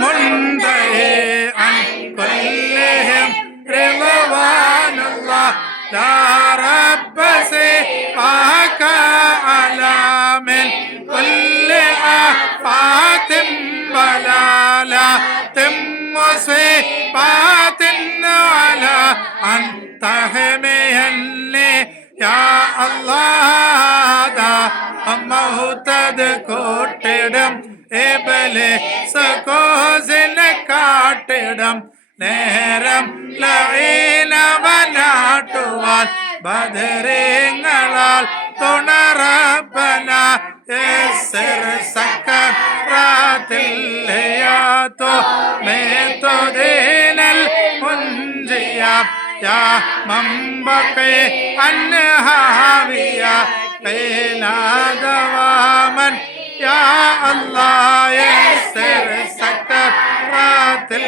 منتهي عن كلهم رضوان الله لا رب سواك على من كل آفات ضلالات مصيبات على أن تحميني يا الله മഹുതത് കൂട്ടിടും ഇബ്ലീസിനെ കാട്ടിടും നേരം ലഈനവനാട്ടുവാൻ ബദരീങ്ങളാൽ തുണറബന യസ്ർ സക്കറാത്തില്ലയാതോ മേതോ ദീനൽ മുൻജിയ യാ മംബഖി അൻഹാവിയ قيل دواما يا الله يسر